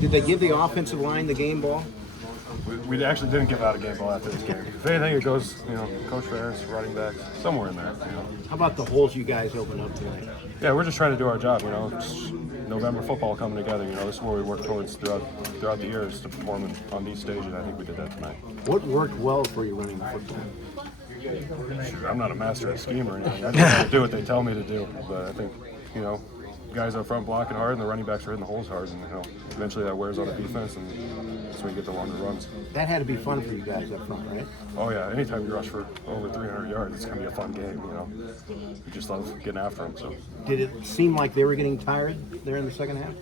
Did they give the offensive line the game ball? We actually didn't give out a game ball after this game. If anything, it goes, Coach Ferris, running backs, somewhere in there. How about the holes you guys opened up tonight? Yeah, we're just trying to do our job. It's November football coming together. This is what we work towards throughout the years to perform on these stages. I think we did that tonight. What worked well for you running the football? Shoot, I'm not a master of scheme or anything. I just do what they tell me to do. But I think, guys up front blocking hard and the running backs are hitting the holes hard, and eventually that wears on the defense, and that's when you get the longer runs. That had to be fun for you guys up front, right? Oh yeah, anytime you rush for over 300 yards, it's gonna be a fun game. You just love getting after them. So. Did it seem like they were getting tired there in the second half?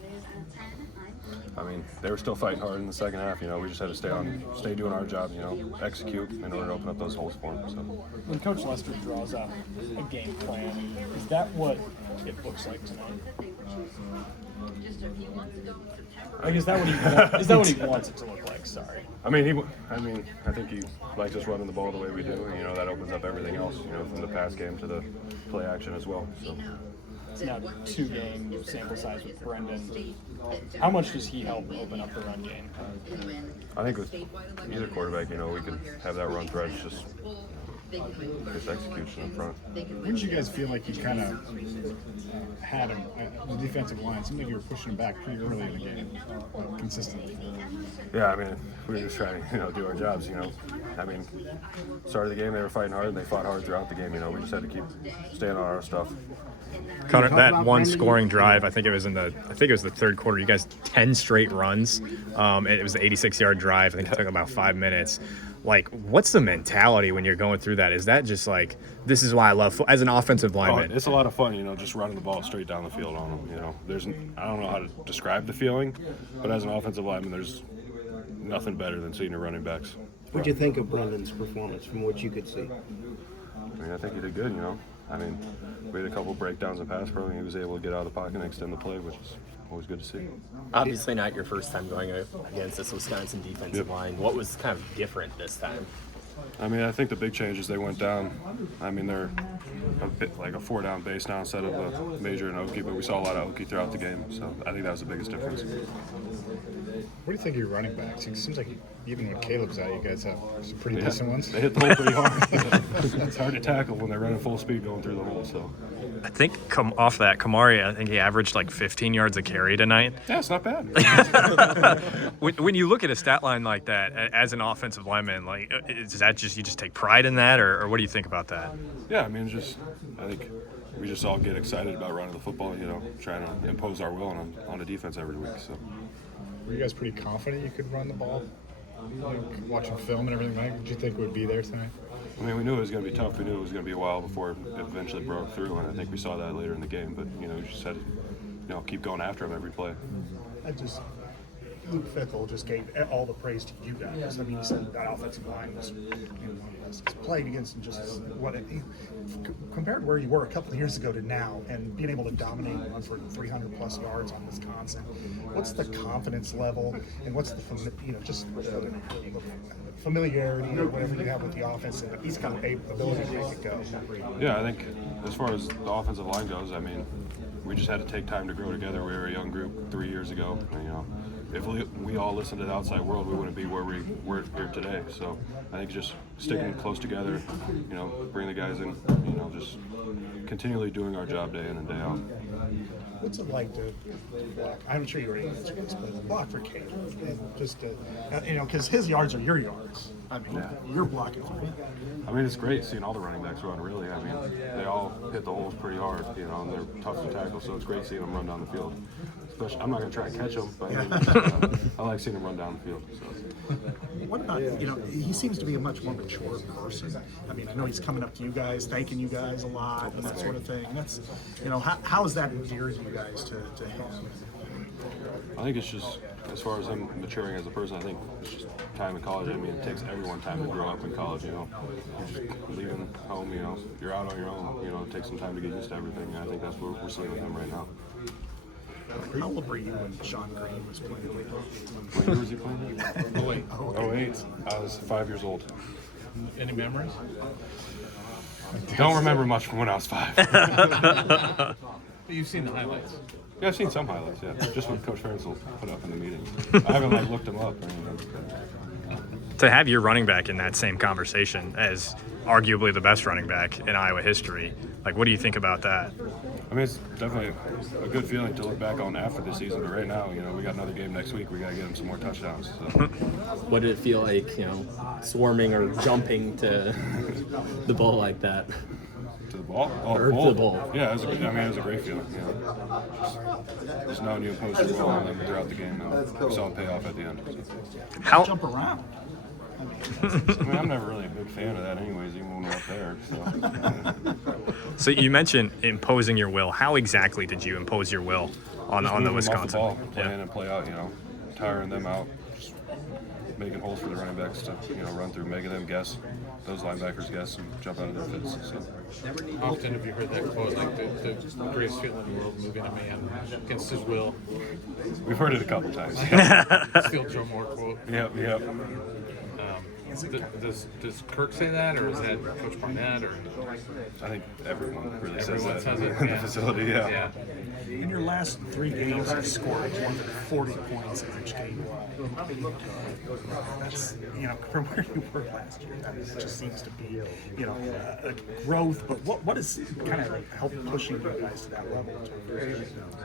I mean, they were still fighting hard in the second half. We just had to stay doing our job. Execute in order to open up those holes for them. So. When Coach Lester draws up a game plan, is that what it looks like tonight? Like, is that what he wants it to look like? Sorry. I think he likes us running the ball the way we do, and that opens up everything else. From the pass game to the play action as well. So. It's now 2-game sample size with Brendan. How much does he help open up the run game? I think with either quarterback, we can have that run threat. It's just execution in front. When did you guys feel like you kind of had him, the defensive line? It seemed like you were pushing him back pretty early in the game, consistently. Yeah, we were just trying to, do our jobs, Start of the game, they were fighting hard, and they fought hard throughout the game, We just had to keep staying on our stuff. Connor, that one scoring drive, I think it was the third quarter. You guys 10 straight runs. It was an 86-yard drive. I think it took about 5 minutes. Like, what's the mentality when you're going through that? Is that just like, this is why I love as an offensive lineman? It's a lot of fun, just running the ball straight down the field on them. I don't know how to describe the feeling, but as an offensive lineman, there's nothing better than seeing your running backs. What did you think of Brendan's performance from what you could see? I think he did good, we had a couple breakdowns in pass pro, and he was able to get out of the pocket and extend the play, which is always good to see. Obviously not your first time going against this Wisconsin defensive line. What was kind of different this time? I think the big change is they went down. They're a bit like a 4-down base now instead of a major and Okie, but we saw a lot of Okie throughout the game, so I think that was the biggest difference. What do you think of your running backs? It seems like even when Caleb's out, you guys have some pretty decent ones. They hit the hole pretty hard. It's hard to tackle when they're running full speed going through the hole. So I think off that, Kamari, I think he averaged like 15 yards a carry tonight. Yeah, it's not bad. When you look at a stat line like that as an offensive lineman, like, is that just you just take pride in that, or what do you think about that? Yeah, I think we just all get excited about running the football, trying to impose our will on the defense every week. So. Were you guys pretty confident you could run the ball? Like watching film and everything, did you think it would be there tonight? We knew it was going to be tough. We knew it was going to be a while before it eventually broke through, and I think we saw that later in the game. But, we just had to, keep going after him every play. Luke Fickell just gave all the praise to you guys. He said that offensive line was playing against just compared to where you were a couple of years ago to now, and being able to dominate and run for 300 plus yards on Wisconsin. What's the confidence level, and what's the familiarity or whatever you have with the offense, and he's got the ability to make it go? Yeah, I think as far as the offensive line goes, we just had to take time to grow together. We were a young group 3 years ago. If we all listened to the outside world, we wouldn't be where we're here today. So I think just sticking close together, bring the guys in, just continually doing our job day in and day out. What's it like to block? I'm sure you already answered this, but block for Caleb, and just because his yards are your yards. You're blocking for him. It's great seeing all the running backs run. Really, they all hit the holes pretty hard, and they're tough to tackle. So it's great seeing them run down the field. Especially, I'm not going to try and catch them, but I like seeing them run down the field. So. What about, he seems to be a much more mature person. I know he's coming up to you guys, thanking you guys a lot, and that sort of thing. That's, how has that endeared you guys to him? I think it's just, as far as him maturing as a person, I think it's just time in college. It takes everyone time to grow up in college, You're just leaving home, you're out on your own, it takes some time to get used to everything, and I think that's what we're seeing with him right now. How old were you when Sean Green was playing? What year was he playing? 08. I was 5 years old. Any memories? Don't remember much from when I was 5. But you've seen the highlights. Yeah, I've seen some highlights. Yeah, just what Coach Ferentz will put up in the meetings. I haven't like looked them up or anything. To have your running back in that same conversation as arguably the best running back in Iowa history, like, what do you think about that? I mean, it's definitely a good feeling to look back on after the season. But right now, we got another game next week. We got to get him some more touchdowns. So. What did it feel like, swarming or jumping to the ball like that? To the ball? Oh, Or to the ball. Yeah, it was a great feeling. Just knowing you impose your will on them throughout the game. We saw it pay off at the end. So. How Jump around. I mean, I'm never really a big fan of that anyways, even when we're up there. so you mentioned imposing your will. How exactly did you impose your will on the Moving them Wisconsin? off the ball, play in and play out, tiring them out, just making holes for the running backs to, run through, making them guess, those linebackers guess and jump out of their fits. So. How often have you heard that quote, like the greatest feeling in the world, moving a man against his will? We've heard it a couple times. Steel drum more quote. Yep. Does Kirk say that, or is that Coach Barnett, or I think everyone really everyone says says that it? in the facility, yeah. In your last 3 games, you scored more than 40 points in each game. That's, from where you were last year, that just seems to be, a growth. But what is kind of helped pushing you guys to that level?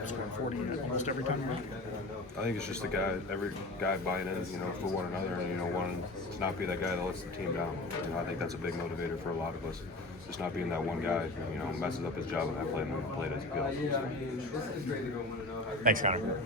Scoring 40 almost every time you're out? I think it's just every guy buying in, for one another, and wanting to not be that guy that lets the team down. I think that's a big motivator for a lot of us. Just not being that one guy, who messes up his job and not playing the play as he goes. Thanks, Connor.